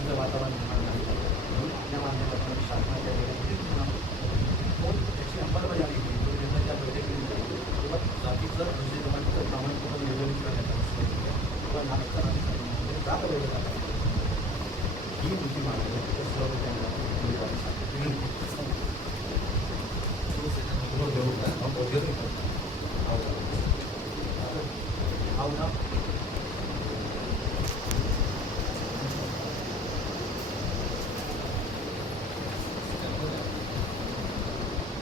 भीतीचं वातावरण निर्माण झालं म्हणून आपल्या माध्यमातून शासनाच्या त्याची अंमलबजावणी केली तो निर्णय त्या बैठकीने किंवा जातीचं म्हणजे जमातीचं प्रमाणपत्र निर्धारित करण्यात आलं किंवा नागरिकांना जात वगैरे ही मुद्दी मांडली तर सर्व त्यांना